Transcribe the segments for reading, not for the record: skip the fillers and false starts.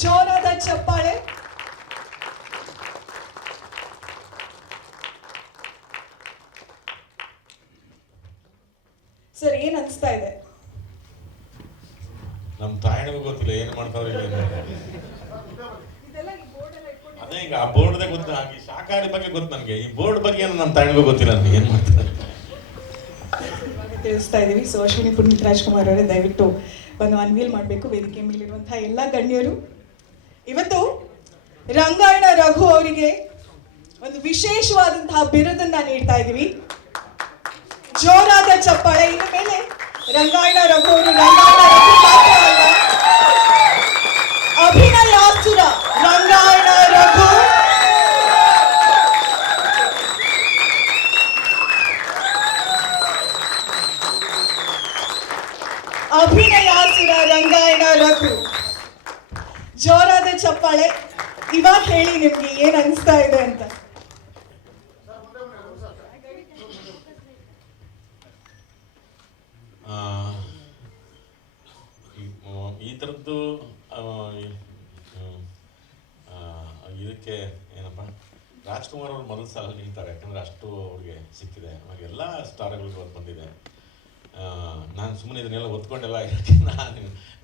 ಜೋರಾದ ಚಪ್ಪಾಳೆ. ಸರ್ ಏನ್ ಅನ್ಸ್ತಾ ಇದೆ? ನಮ್ಮ ತಾಯಿಗೂ ಗೊತ್ತಿಲ್ಲ ಏನು ಮಾಡ್ತಾರೆ ಅದೇ ಈಗ ಆ ಬೋರ್ಡ್ದೇ ಗೊತ್ತು. ಹಾಗೆ ಶಾಕಾಹಾರಿ ಬಗ್ಗೆ ಗೊತ್ತು ನನಗೆ, ಈ ಬೋರ್ಡ್ ಬಗ್ಗೆ ನಮ್ಮ ತಾಯಿಗೂ ಗೊತ್ತಿಲ್ಲ ನನಗೆ ಏನು ಮಾಡ್ತಾರೆ ತಿಳಿಸ್ತಾ ಇದೀವಿ. ಸೊ ಅಶ್ವಿನಿ ಪುನೀತ್ ರಾಜ್ಕುಮಾರ್ ಅವರೇ ದಯವಿಟ್ಟು ಒಂದು ಅನ್ವೀಲ್ ಮಾಡಬೇಕು. ವೇದಿಕೆ ಮೇಲಿರುವಂತಹ ಎಲ್ಲ ಗಣ್ಯರು ಇವತ್ತು ರಂಗಾಯಣ ರಘು ಅವರಿಗೆ ಒಂದು ವಿಶೇಷವಾದಂತಹ ಬಿರುದನ್ನ ನೀಡ್ತಾ ಇದ್ದೀವಿ. ಜೋರಾದ ಚಪ್ಪಾಳೆ. ಇನ್ನು ಮೇಲೆ ರಂಗಾಯಣ ರಘು ಅವರು ರಂಗಾಯಣ ರಘು ಮಾತ್ರ ಅಲ್ಲ, ಅಭಿನಯಾಸುರ ರಂಗಾಯಣ ರಘು. ಅಭಿನಯಾಸುರ ರಂಗಾಯಣ ರಘು. ಜೋರಾದ ಚಪ್ಪಾಳೆ. ಇವಾಗ ಹೇಳಿ ನಿಮ್ಗೆ ಏನ್ ಅನಿಸ್ತಾ ಇದೆ ಅಂತ. ಈ ಥರದ್ದು ಇದಕ್ಕೆ ಏನಪ್ಪ, ರಾಜ್ಕುಮಾರ್ ಅವರು ಮೊದಲ ಸಾಲ ನಿಲ್ತಾರೆ, ಯಾಕಂದರೆ ಅಷ್ಟು ಅವ್ರಿಗೆ ಸಿಕ್ಕಿದೆ. ಆಮೇಲೆ ಎಲ್ಲ ಸ್ಟಾರ್ಗಳಿಗೂ ಅವ್ರು ಬಂದಿದೆ. ನಾನು ಸುಮ್ಮನೆ ಇದನ್ನೆಲ್ಲ ಒತ್ಕೊಂಡೆಲ್ಲ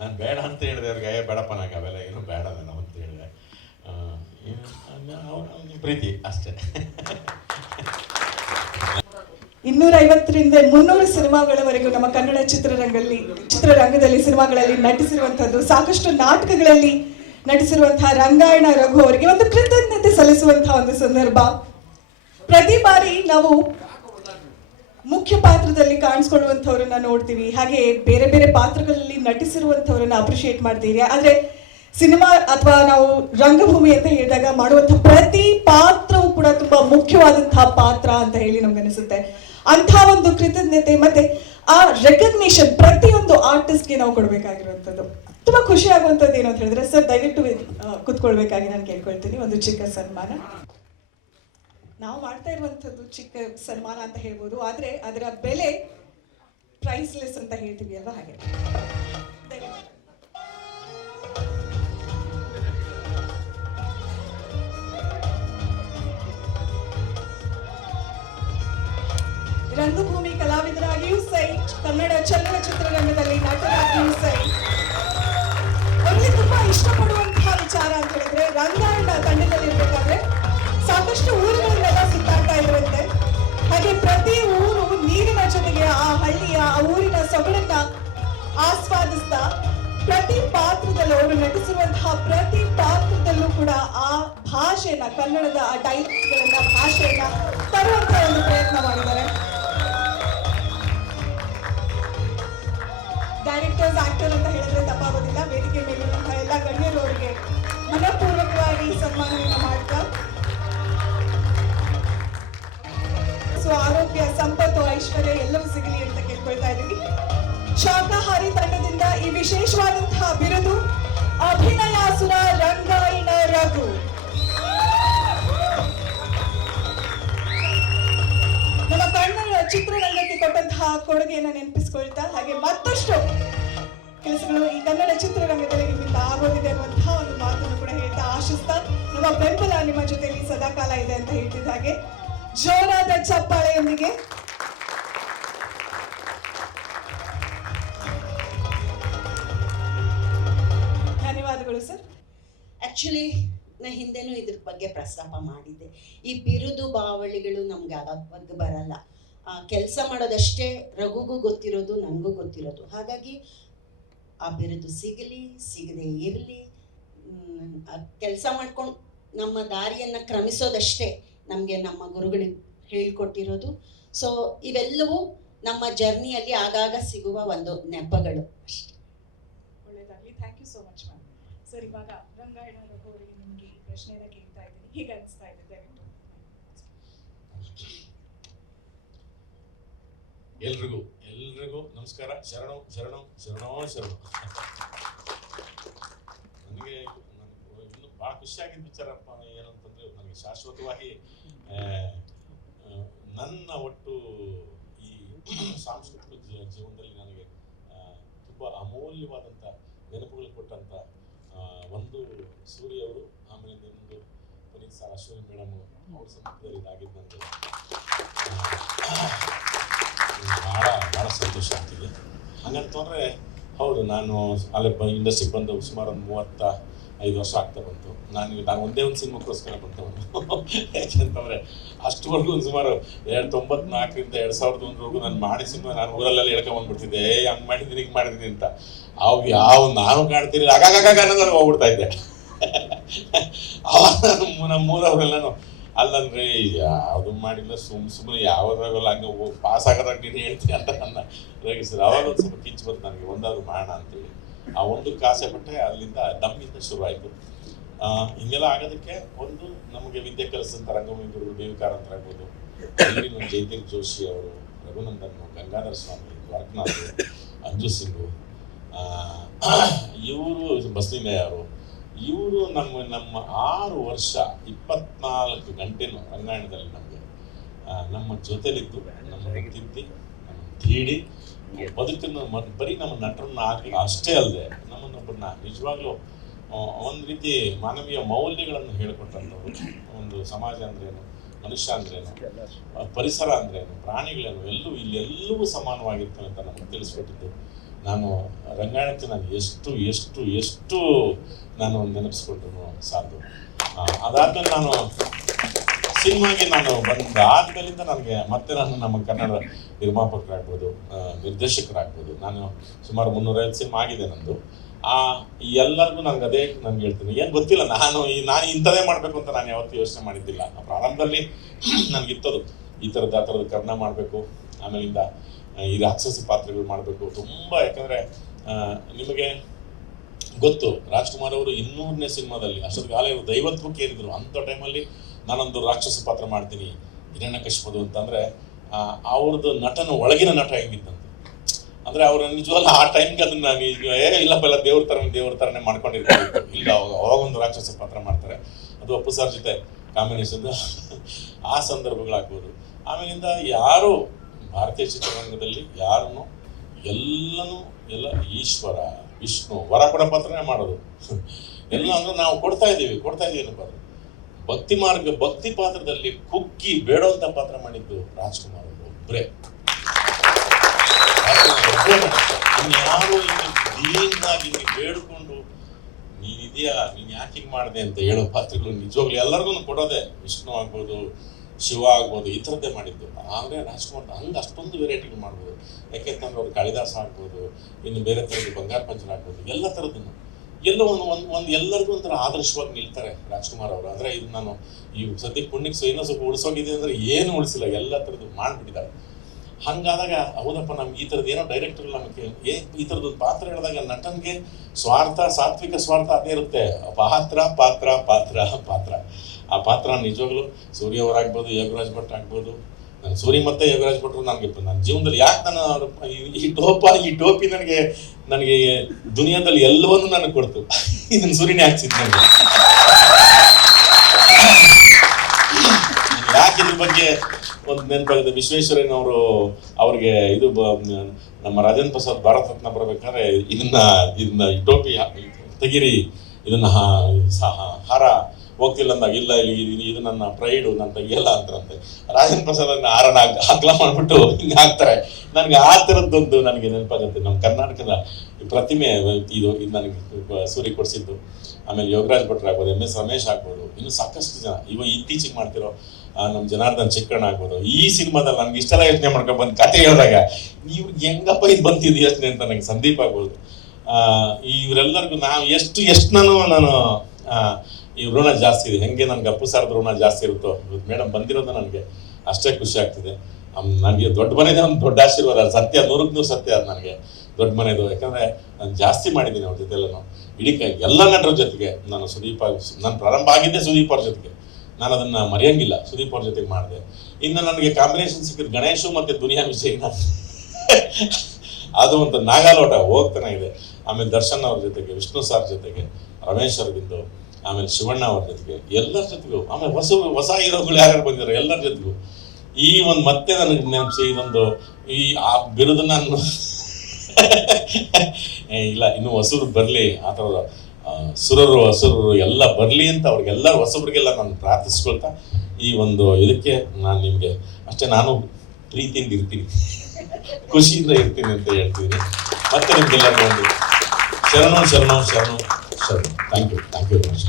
ನಾನು ಬೇಡ ಅಂತ ಹೇಳಿದೆ ಅವ್ರಿಗೆ. ಬೇಡಪ್ಪ ನಂಗೆ ಅವೆಲ್ಲ ಏನೂ ಬೇಡ ನಾನು ಅಂತ ಹೇಳಿದೆ. ಪ್ರೀತಿ ಅಷ್ಟೇ. 250ರಿಂದ 300 ಸಿನಿಮಾಗಳವರೆಗೂ ನಮ್ಮ ಕನ್ನಡ ಚಿತ್ರರಂಗದಲ್ಲಿ ಸಿನಿಮಾಗಳಲ್ಲಿ ನಟಿಸಿರುವಂತದ್ದು, ಸಾಕಷ್ಟು ನಾಟಕಗಳಲ್ಲಿ ನಟಿಸಿರುವಂತಹ ರಂಗಾಯಣ ರಘು ಅವರಿಗೆ ಒಂದು ಕೃತಜ್ಞತೆ ಸಲ್ಲಿಸುವಂತಹ ಒಂದು ಸಂದರ್ಭ. ಪ್ರತಿ ಬಾರಿ ನಾವು ಮುಖ್ಯ ಪಾತ್ರದಲ್ಲಿ ಕಾಣಿಸ್ಕೊಳ್ಳುವಂಥವ್ರನ್ನ ನೋಡ್ತೀವಿ, ಹಾಗೆ ಬೇರೆ ಬೇರೆ ಪಾತ್ರಗಳಲ್ಲಿ ನಟಿಸಿರುವಂಥವ್ರನ್ನ ಅಪ್ರಿಶಿಯೇಟ್ ಮಾಡ್ತೀವಿ. ಆದ್ರೆ ಸಿನಿಮಾ ಅಥವಾ ನಾವು ರಂಗಭೂಮಿ ಅಂತ ಹೇಳಿದಾಗ ಮಾಡುವಂತಹ ಪ್ರತಿ ಪಾತ್ರವೂ ಕೂಡ ತುಂಬಾ ಮುಖ್ಯವಾದಂತಹ ಪಾತ್ರ ಅಂತ ಹೇಳಿ ನಮ್ಗೆ ಅನಿಸುತ್ತೆ. ಅಂಥ ಒಂದು ಕೃತಜ್ಞತೆ ಮತ್ತೆ ಆ ರೆಕಗ್ನಿಷನ್ ಪ್ರತಿಯೊಂದು ಆರ್ಟಿಸ್ಟ್ಗೆ ನಾವು ಕೊಡ್ಬೇಕಾಗಿರುವಂಥದ್ದು. ತುಂಬಾ ಖುಷಿ ಆಗುವಂಥದ್ದು ಏನು ಅಂತ ಹೇಳಿದ್ರೆ, ಸರ್ ದಯವಿಟ್ಟು ಕುತ್ಕೊಳ್ಬೇಕಾಗಿ ನಾನು ಕೇಳ್ಕೊಳ್ತೀನಿ. ಒಂದು ಚಿಕ್ಕ ಸನ್ಮಾನ ನಾವು ಮಾಡ್ತಾ ಇರುವಂಥದ್ದು ಚಿಕ್ಕ ಸನ್ಮಾನ ಅಂತ ಹೇಳ್ಬೋದು, ಆದ್ರೆ ಅದರ ಬೆಲೆ ಪ್ರೈಸ್ಲೆಸ್ ಅಂತ ಹೇಳ್ತೀವಿ ಅಲ್ವಾ, ಹಾಗೆ ರಂಗಭೂಮಿ ಕಲಾವಿದರಾಗಿಯೂ ಸೈ, ಕನ್ನಡ ಚಲನಚಿತ್ರರಂಗದಲ್ಲಿ ನಟರಾಗಿಯೂ ಸೈ, ಅವರಿಗೆ ತುಂಬಾ ಇಷ್ಟಪಡುವಂತಹ ವಿಚಾರ ಅಂತ ಹೇಳಿದ್ರೆ, ರಂಗಾಯಣ ತಂಡದಲ್ಲಿರ್ಬೇಕಾದ್ರೆ ಸಾಕಷ್ಟು ಊರುಗಳನ್ನೆಲ್ಲ ಸುತ್ತಾಡ್ತಾ ಇರುವಂತೆ. ಹಾಗೆ ಪ್ರತಿ ಊರು ನೀರಿನ ಜೊತೆಗೆ ಆ ಹಳ್ಳಿಯ ಆ ಊರಿನ ಸೊಗಡನ್ನ ಆಸ್ವಾದಿಸ್ತಾ ಪ್ರತಿ ಪಾತ್ರದಲ್ಲೂ ಅವರು ನಟಿಸಿರುವಂತಹ ಪ್ರತಿ ಪಾತ್ರದಲ್ಲೂ ಕೂಡ ಆ ಭಾಷೆಯನ್ನ, ಕನ್ನಡದ ಆ ಡೈಲಾಗ್ಗಳನ್ನ, ಭಾಷೆಯನ್ನ ತರುವಂತ ಒಂದು ಪ್ರಯತ್ನ ಮಾಡಿದ್ದಾರೆ. ಡೈರೆಕ್ಟರ್ಸ್, ಆಕ್ಟರ್ ಅಂತ ಹೇಳಿದ್ರೆ ತಪ್ಪಾಗೋದಿಲ್ಲ. ವೇದಿಕೆ ಮೇಲಿರುವಂತಹ ಎಲ್ಲ ಗಣ್ಯರು ಅವರಿಗೆ ಮನಪೂರ್ವಕವಾಗಿ ಸನ್ಮಾನವನ್ನು ಮಾಡ್ತಾ, ಸೊ ಆರೋಗ್ಯ, ಸಂಪತ್ತು, ಐಶ್ವರ್ಯ ಎಲ್ಲವೂ ಸಿಗಲಿ ಅಂತ ಕೇಳ್ಕೊಳ್ತಾ ಇದ್ದೀವಿ. ಶಾಕಾಹಾರಿ ತಂಡದಿಂದ ಈ ವಿಶೇಷವಾದಂತಹ ಬಿರುದು ಅಭಿನಯಾಸುರ ರಂಗಾಯಣ ರಘು. ನಮ್ಮ ಕನ್ನಡ ಚಿತ್ರರಂಗಕ್ಕೆ ಕೊಟ್ಟಂತಹ ಕೊಡುಗೆಯನ್ನು ನೆನಪಿಸಿಕೊಳ್ತಾ, ಹಾಗೆ ಮತ್ತಷ್ಟು ಕೆಲಸಗಳು ಈ ಕನ್ನಡ ಚಿತ್ರರಂಗದಲ್ಲಿ ನಿಮ್ಮಿಂದ ಆಗೋದಿದೆ ಅನ್ನುವಂತಹ ಒಂದು ಮಾತನ್ನು ಕೂಡ ಹೇಳ್ತಾ, ಆಶಿಸ್ತಾ ನಮ್ಮ ಬೆಂಬಲ ನಿಮ್ಮ ಜೊತೆಯಲ್ಲಿ ಸದಾಕಾಲ ಇದೆ ಅಂತ ಹೇಳ್ತಿದ್ದ ಹಾಗೆ ಜೋರಾದ ಚಪ್ಪಾಳೆಯೊಂದಿಗೆ ಧನ್ಯವಾದಗಳು ಸರ್. ಆಕ್ಚುಲಿ ನಾ ಹಿಂದೆನೂ ಇದ್ರ ಬಗ್ಗೆ ಪ್ರಸ್ತಾಪ ಮಾಡಿದ್ದೆ. ಈ ಬಿರುದು ಬಾವಳಿಗಳು ನಮ್ಗೆ ಆವಾಗ ಬರಲ್ಲ. ಕೆಲಸ ಮಾಡೋದಷ್ಟೇ ರಘುಗೂ ಗೊತ್ತಿರೋದು, ನನಗೂ ಗೊತ್ತಿರೋದು. ಹಾಗಾಗಿ ಆ ಬಿರುದು ಸಿಗಲಿ ಸಿಗದೆ ಇರಲಿ, ಕೆಲಸ ಮಾಡ್ಕೊಂಡು ನಮ್ಮ ದಾರಿಯನ್ನು ಕ್ರಮಿಸೋದಷ್ಟೇ ನಮಗೆ ನಮ್ಮ ಗುರುಗಳಿಗೆ ಹೇಳ್ಕೊಟ್ಟಿರೋದು. ಸೊ ಇವೆಲ್ಲವೂ ನಮ್ಮ ಜರ್ನಿಯಲ್ಲಿ ಆಗಾಗ ಸಿಗುವ ಒಂದು ನೆಪಗಳು ಅಷ್ಟೇ. ಒಳ್ಳೆಯದಾಗಲಿ. Thank you so much ma'am. Sir, ಇವಾಗ ರಂಗಾಯಣ ರಘು ಅವರಿಗೆ ನಿಮಗೆ ಈ ಪ್ರಶ್ನೆಯನ್ನು ಕೇಳ್ತಾ ಇದ್ದೀನಿ, ಹೀಗೆ ಅನಿಸ್ತಾ ಇದೆ? ದಯವಿಟ್ಟು ಎಲ್ರಿಗೂ ನಮಸ್ಕಾರ. ಶರಣೋ ಶರಣೋ ಶರಣೋ ಶರಣೋ. ನನಗೆ ಇನ್ನು ಭಾಳ ಖುಷಿಯಾಗಿದ್ದ ವಿಚಾರಪ್ಪ ಏನಂತಂದರೆ, ನನಗೆ ಶಾಶ್ವತವಾಗಿ ನನ್ನ ಒಟ್ಟು ಈ ಸಾಂಸ್ಕೃತಿಕ ಜೀವನದಲ್ಲಿ ನನಗೆ ತುಂಬ ಅಮೂಲ್ಯವಾದಂಥ ನೆನಪುಗಳು ಕೊಟ್ಟಂಥ ಒಂದು ಸೂರ್ಯ ಅವರು, ಆಮೇಲೆ ಇನ್ನೊಂದು ಪುನೀತ್ ಸರ್, ಅಶ್ವಿನಿ ಮೇಡಮ್ ಅವ್ರ ಸಂದರ್ಭದಲ್ಲಿ ಇದಾಗಿದ್ದು ನನಗೆ ಭಾಳ ಸಂತೋಷ ಆಗ್ತಿದೆ. ಹಂಗಂತಂದರೆ ಹೌದು, ನಾನು ಅಲ್ಲೇ ಇಂಡಸ್ಟ್ರಿಗೆ ಬಂದು ಸುಮಾರು ಒಂದು 35 ವರ್ಷ ಆಗ್ತಾ ಬಂತು. ನಾನು ಒಂದೇ ಒಂದು ಸಿನಿಮಾಕ್ಕೋಸ್ಕರ ಬಂದವನು. ಯಾಕೆಂತಂದರೆ ಅಷ್ಟುವರೆಗೂ ಸುಮಾರು 1994ರಿಂದ 2001ವರೆಗೂ ನಾನು ಮಾಡಿ ಸಿನಿಮಾ ನಾನು ಊರಲ್ಲೆಲ್ಲ ಹೇಳ್ಕೊಂಬಂದ್ಬಿಡ್ತಿದ್ದೆ, ಹಂಗೆ ಮಾಡಿದ್ದೀನಿ ಹಿಂಗೆ ಮಾಡಿದ್ದೀನಿ ಅಂತ. ಯಾವ ನಾನು ಕಾಣ್ತೀನಿ ಆಗಾಗ ಅನ್ನೋದು ಹೋಗ್ಬಿಡ್ತಾ ಇದ್ದೆ. ಅವಾಗ ನಮ್ಮ ಊರವರೆಲ್ಲನೂ ಅಲ್ಲಂದ್ರೆ ಯಾವುದು ಮಾಡಿಲ್ಲ, ಸುಮ್ಮನೆ ಯಾವುದ್ರಾಗಲ್ಲ ಹಂಗೆ ಪಾಸ್ ಆಗೋದಾಗ ನೀನು ಹೇಳ್ತೀನಿ ಅಂತ ನನ್ನ ರೇಗಿಸಿದ್ರು. ಅವಾಗ ಒಂದು ಸ್ವಲ್ಪ ಕಿಂಚು ಬಂತು ನನಗೆ, ಒಂದಾದ್ರು ಮಾಡೋಣ ಅಂತೇಳಿ. ಆ ಒಂದು ಕಾಸೆ ಪಟ್ಟೆ ಅಲ್ಲಿಂದ ದಮ್ಮಿಂದ ಶುರುವಾಯಿತು. ಹಿಂಗೆಲ್ಲ ಆಗೋದಕ್ಕೆ ಒಂದು ನಮಗೆ ವಿದ್ಯೆ ಕಲಿಸಿದಂಥ ರಂಗಭೂಮಿ ಗುರು ದೇವಿಕಾರಂತರಾಗ್ಬೋದು, ಇಲ್ಲಿನ ಜಯದೀಪ್ ಜೋಶಿ ಅವರು, ರಘುನಂದನ್, ಗಂಗಾಧರ ಸ್ವಾಮಿ, ದ್ವಾರಕನಾಥ್, ಅಂಜು ಸಿಂಗು, ಇವರು ಬಸಲಿಂಗಯ್ಯ ಅವರು, ಇವರು ನಮ್ಮ 6 ವರ್ಷ 24 ಗಂಟೆನೂ ರಂಗಾಯಣದಲ್ಲಿ ನಮಗೆ ನಮ್ಮ ಜೊತೆಲಿದ್ದು, ನಮ್ಮನ್ನು ತಿದ್ದಿ, ನಮ್ಮನ್ನು ತೀಡಿ, ಬದುಕನ್ನು ಬರೀ ನಮ್ಮ ನಟರನ್ನ ಹಾಕಿ ಅಷ್ಟೇ ಅಲ್ಲದೆ ನಮ್ಮನ್ನೊಬ್ಬರನ್ನ ನಿಜವಾಗ್ಲೂ ಒಂದು ರೀತಿ ಮಾನವೀಯ ಮೌಲ್ಯಗಳನ್ನು ಹೇಳಿಕೊಟ್ಟಂಥವ್ರು. ಒಂದು ಸಮಾಜ ಅಂದ್ರೇನು, ಮನುಷ್ಯ ಅಂದ್ರೇನು, ಪರಿಸರ ಅಂದ್ರೇನು, ಪ್ರಾಣಿಗಳೇನು, ಇಲ್ಲೆಲ್ಲವೂ ಸಮಾನವಾಗಿರ್ತವೆ ಅಂತ ನಮಗೆ ತಿಳಿಸ್ಕೊಟ್ಟಿದ್ದು. ನಾನು ರಂಗಾಯಣಕ್ಕೆ ನಾನು ಎಷ್ಟು ನಾನು ನೆನಪಿಸ್ಕೊಟ್ರು ಸಾಧ್ಯ. ಅದಾದ್ಮೇಲೆ ನಾನು ಸಿನಿಮಾಗೆ ನಾನು ಬಂದಾದ್ಮೇಲಿಂದ ನನಗೆ ಮತ್ತೆ ನಾನು ನಮ್ಮ ಕನ್ನಡ ನಿರ್ಮಾಪಕರಾಗ್ಬೋದು, ನಿರ್ದೇಶಕರಾಗ್ಬೋದು, ನಾನು ಸುಮಾರು 350 ಸಿನಿಮಾ ಆಗಿದೆ ನಂದು. ಎಲ್ಲರಿಗೂ ನನಗೆ ಹೇಳ್ತೀನಿ, ಏನು ಗೊತ್ತಿಲ್ಲ, ನಾನು ಇಂಥದೇ ಮಾಡಬೇಕು ಅಂತ ನಾನು ಯಾವತ್ತೂ ಯೋಚನೆ ಮಾಡಿದ್ದಿಲ್ಲ. ಪ್ರಾರಂಭದಲ್ಲಿ ನನಗಿತ್ತದು ಈ ಥರದ ಕರ್ಣ ಮಾಡಬೇಕು, ಆಮೇಲಿಂದ ಈ ರಾಕ್ಷಸಿ ಪಾತ್ರಗಳು ಮಾಡಬೇಕು ತುಂಬ. ಯಾಕಂದರೆ ನಿಮಗೆ ಗೊತ್ತು, ರಾಜ್ಕುಮಾರ್ ಅವರು 200ನೇ ಸಿನಿಮಾದಲ್ಲಿ ಅಷ್ಟೊತ್ತಿಗಾಲೇ ದೈವತ್ವಕ್ಕೆ ಏರಿದ್ರು. ಅಂಥ ಟೈಮಲ್ಲಿ ನಾನೊಂದು ರಾಕ್ಷಸ ಪಾತ್ರ ಮಾಡ್ತೀನಿ ಹಿರಣ್ಯಕಶಿಪುದು ಅಂತಂದರೆ ಅವ್ರದ್ದು ನಟನ ಒಳಗಿನ ನಟ ಹೆಂಗಿದ್ದಂತೆ ಅಂದರೆ ಅವ್ರ ನಿಜವಲ್ಲ ಆ ಟೈಮ್ಗೆ ಅದನ್ನ ಇಲ್ಲಪ್ಪ ಎಲ್ಲ ದೇವ್ರ ಥರನೇ ಮಾಡ್ಕೊಂಡಿರ್ತಾರೆ. ಇಲ್ಲ, ಅವಾಗೊಂದು ರಾಕ್ಷಸ ಪಾತ್ರ ಮಾಡ್ತಾರೆ, ಅದು ಅಪ್ಪು ಸರ್ ಜೊತೆ ಕಾಂಬಿನೇಷನ್. ಆ ಸಂದರ್ಭಗಳಾಗ್ಬೋದು. ಆಮೇಲಿಂದ ಯಾರು ಭಾರತೀಯ ಚಿತ್ರರಂಗದಲ್ಲಿ ಯಾರನ್ನು ಎಲ್ಲ ಈಶ್ವರ, ವಿಷ್ಣು, ವರ ಕೊಡ ಪಾತ್ರನೇ ಮಾಡೋದು ಎಲ್ಲ ಅಂದ್ರೆ ನಾವು ಕೊಡ್ತಾ ಇದ್ದೀವಿ ಏನಪ್ಪ ಅದು ಭಕ್ತಿ ಪಾತ್ರದಲ್ಲಿ ಕುಗ್ಗಿ ಬೇಡೋಂಥ ಪಾತ್ರ ಮಾಡಿದ್ದು ರಾಜ್ಕುಮಾರ್ ಅವರು ಒಬ್ಬರೇ. ಇನ್ಯಾರು ದೀನಾಗಿ ಬೇಡ್ಕೊಂಡು ನೀನಿದೆಯಾ, ನೀನು ಯಾಕೆ ಹಿಂಗೆ ಮಾಡಿದೆ ಅಂತ ಹೇಳೋ ಪಾತ್ರಗಳು ನಿಜವಾಗ್ಲೂ ಎಲ್ಲರಿಗೂ ಕೊಡೋದೆ. ವಿಷ್ಣು ಆಗ್ಬೋದು, ಶಿವ ಆಗ್ಬೋದು, ಈ ಥರದ್ದೇ ಮಾಡಿದ್ದು. ಆದರೆ ರಾಜ್ಕುಮಾರ್ ಹಂಗೆ ಅಷ್ಟೊಂದು ವೆರೈಟಿಗಳು ಮಾಡ್ಬೋದು. ಯಾಕೆಂತಂದ್ರೆ ಅವ್ರು ಕಾಳಿದಾಸ ಆಗ್ಬೋದು, ಇನ್ನು ಬೇರೆ ಥರದ್ದು ಬಂಗಾರ ಪಂಚರ ಆಗ್ಬೋದು, ಎಲ್ಲ ಥರದ್ದನ್ನು ಒಂದು ಎಲ್ಲರಿಗೂ ಒಂಥರ ಆದರ್ಶವಾಗಿ ನಿಲ್ತಾರೆ ರಾಜ್ಕುಮಾರ್ ಅವರು. ಅಂದರೆ ಇದು ನಾನು ಈ ಸದ್ಯಕ್ಕೆ ಪುಣ್ಯಕ್ಕೆ ಇನ್ನೂ ಸ್ವಲ್ಪ ಉಳಿಸೋಗಿದೆ ಅಂದರೆ ಏನು ಉಳಿಸಿಲ್ಲ, ಎಲ್ಲ ಥರದ್ದು ಮಾಡಿಬಿಟ್ಟಿದ್ದಾರೆ. ಹಂಗಾದಾಗ ಹೌದಪ್ಪ, ನಮ್ಗೆ ಈ ಥರದ್ದು ಏನೋ ಡೈರೆಕ್ಟರ್ ನಮಗೆ ಈ ಥರದ್ದೊಂದು ಪಾತ್ರ ಹೇಳಿದಾಗ ನಟನಿಗೆ ಸ್ವಾರ್ಥ, ಸಾತ್ವಿಕ ಸ್ವಾರ್ಥ ಅದೇ ಇರುತ್ತೆ. ಪಾತ್ರ ಆ ಪಾತ್ರ ನಿಜವಾಗ್ಲೂ ಸೂರ್ಯ ಅವರಾಗ್ಬೋದು, ಯೋಗರಾಜ್ ಭಟ್ ಆಗ್ಬೋದು. ನಾನು ಸೂರ್ಯ ಮತ್ತು ಯೋಗರಾಜ್ ಭಟ್ರು ನನಗೆ ನನ್ನ ಜೀವನದಲ್ಲಿ ಯಾಕೆ ನಾನು ಈ ಟೋಪಿ ನನಗೆ ದುನಿಯಾದಲ್ಲಿ ಎಲ್ಲವನ್ನೂ ನನಗೆ ಕೊಡ್ತು. ಇದನ್ನು ಸೂರ್ಯನೇ ಹಾಕ್ಸಿದ್ದು ನನಗೆ. ಯಾಕೆ ಇದ್ರ ಬಗ್ಗೆ ಒಂದು ನೆನಪಾಗಿದೆ. ವಿಶ್ವೇಶ್ವರಯ್ಯನವರು ಅವ್ರಿಗೆ ಇದು ನಮ್ಮ ರಾಜೇಂದ್ರ ಪ್ರಸಾದ್ ಭಾರತ ರತ್ನ ಬರಬೇಕಾದ್ರೆ ಇದನ್ನ ಈ ಟೋಪಿ ತೆಗೀರಿ, ಇದನ್ನ ಹಾರ ಹೋಗ್ತಿಲ್ಲ ಅಂದಾಗ, ಇಲ್ಲ ಇದು ನನ್ನ ಪ್ರೈಡು, ನಾನು ತೆಗಿಯಲ್ಲ ಅಂತಾರಂತೆ. ರಾಜೇಂದ್ರ ಪ್ರಸಾದ್ ಹಾರನ ಅಗಲ ಮಾಡ್ಬಿಟ್ಟು ಹಿಂಗೆ ಹಾಕ್ತಾರೆ. ನನಗೆ ಆ ಥರದ್ದೊಂದು ನನಗೆ ನೆನಪಾಗುತ್ತೆ. ನಮ್ಮ ಕರ್ನಾಟಕದ ಪ್ರತಿಮೆ ಇದು ನನಗೆ ಸೂರ್ಯ ಕೊಡಿಸಿದ್ದು. ಆಮೇಲೆ ಯೋಗರಾಜ್ ಭಟ್ರು ಆಗ್ಬೋದು, MS ರಮೇಶ್ ಆಗ್ಬೋದು, ಇನ್ನು ಸಾಕಷ್ಟು ಜನ ಇತ್ತೀಚೆಗೆ ಮಾಡ್ತಿರೋ ನಮ್ಮ ಜನಾರ್ದನ್ ಚಿಕ್ಕಣ್ಣ ಆಗ್ಬೋದು. ಈ ಸಿನಿಮಾದಲ್ಲಿ ನನಗೆ ಇಷ್ಟೆಲ್ಲ ಯೋಚನೆ ಮಾಡ್ಕೊಂಡು ಬಂದು ಕತೆ ಹೇಳಿದಾಗ ನೀವು ಹೆಂಗಪ್ಪ ಇದು ಬಂತಿದ್ದು ಯೋಚನೆ ಅಂತ ನನಗೆ ಸಂದೀಪ್ ಆಗ್ಬೋದು. ಇವರೆಲ್ಲರಿಗೂ ನಾವು ಎಷ್ಟು ನಾನು ಈ ಋಣ ಜಾಸ್ತಿ ಇದೆ. ಹೆಂಗೆ ನನಗೆ ಅಪ್ಪು ಸಾರದ ಋಣ ಜಾಸ್ತಿ ಇರುತ್ತೋ ಮೇಡಮ್ ಬಂದಿರೋದು ನನಗೆ ಅಷ್ಟೇ ಖುಷಿ ಆಗ್ತಿದೆ. ನನಗೆ ದೊಡ್ಡ ಮನೆದೇ ಒಂದು ದೊಡ್ಡ ಆಶೀರ್ವಾದ. ಸತ್ಯ 100% ಸತ್ಯ ಅದು ನನಗೆ ದೊಡ್ಡ ಮನೆದು. ಯಾಕಂದರೆ ನಾನು ಜಾಸ್ತಿ ಮಾಡಿದ್ದೀನಿ ಅವ್ರ ಜೊತೆಲ್ಲೂ. ಇಡೀ ಎಲ್ಲ ನಟರ ಜೊತೆಗೆ ನಾನು ನಾನು ಪ್ರಾರಂಭ ಆಗಿದ್ದೆ ಸುದೀಪ್ ಅವ್ರ ಜೊತೆಗೆ. ನಾನು ಅದನ್ನು ಮರೆಯಂಗಿಲ್ಲ, ಸುದೀಪ್ ಅವ್ರ ಜೊತೆಗೆ ಮಾಡಿದೆ. ಇನ್ನು ನನಗೆ ಕಾಂಬಿನೇಷನ್ ಸಿಕ್ಕಿದ್ದು ಗಣೇಶು ಮತ್ತು ದುನಿಯಾ ವಿಜಯ್. ಅದು ಒಂದು ನಾಗಾಲೋಟ ಹೋಗ್ತಾನೆ ಇದೆ. ಆಮೇಲೆ ದರ್ಶನ್ ಅವ್ರ ಜೊತೆಗೆ, ವಿಷ್ಣು ಸಾರ್ ಜೊತೆಗೆ, ರಮೇಶ್ ಅರವಿಂದು, ಆಮೇಲೆ ಶಿವಣ್ಣ ಅವ್ರ ಜೊತೆಗೆ, ಎಲ್ಲರ ಜೊತೆಗೂ, ಆಮೇಲೆ ಹೊಸ ಹೀರೋಗಳು ಯಾರ್ಯಾರು ಬಂದಿದ್ದಾರೆ ಎಲ್ಲರ ಜೊತೆಗೂ ಈ ಒಂದು ಮತ್ತೆ ನನಗೆ ನೆನಪಿಸಿ ಇದೊಂದು ಆ ಬಿರುದು ನಾನು ಇಲ್ಲ, ಇನ್ನು ಹೊಸಬ್ರು ಬರಲಿ, ಆ ಥರದ ಸುರರು ಹಸುರರು ಎಲ್ಲ ಬರಲಿ ಅಂತ ಅವ್ರಿಗೆಲ್ಲ ಹೊಸಬ್ರಿಗೆಲ್ಲ ನಾನು ಪ್ರಾರ್ಥಿಸ್ಕೊಳ್ತಾ ಈ ಒಂದು ಇದಕ್ಕೆ ನಾನು ನಿಮಗೆ ಅಷ್ಟೇ, ನಾನು ಪ್ರೀತಿಯಿಂದ ಇರ್ತೀನಿ, ಖುಷಿಯಿಂದ ಇರ್ತೀನಿ ಅಂತ ಹೇಳ್ತೀನಿ. ಮತ್ತೆ ನಿಮ್ಗೆಲ್ಲರಿಗೂ ಒಂದು ಶರಣು ಶರಣು ಶರಣು ಶರಣು. Thank you very much.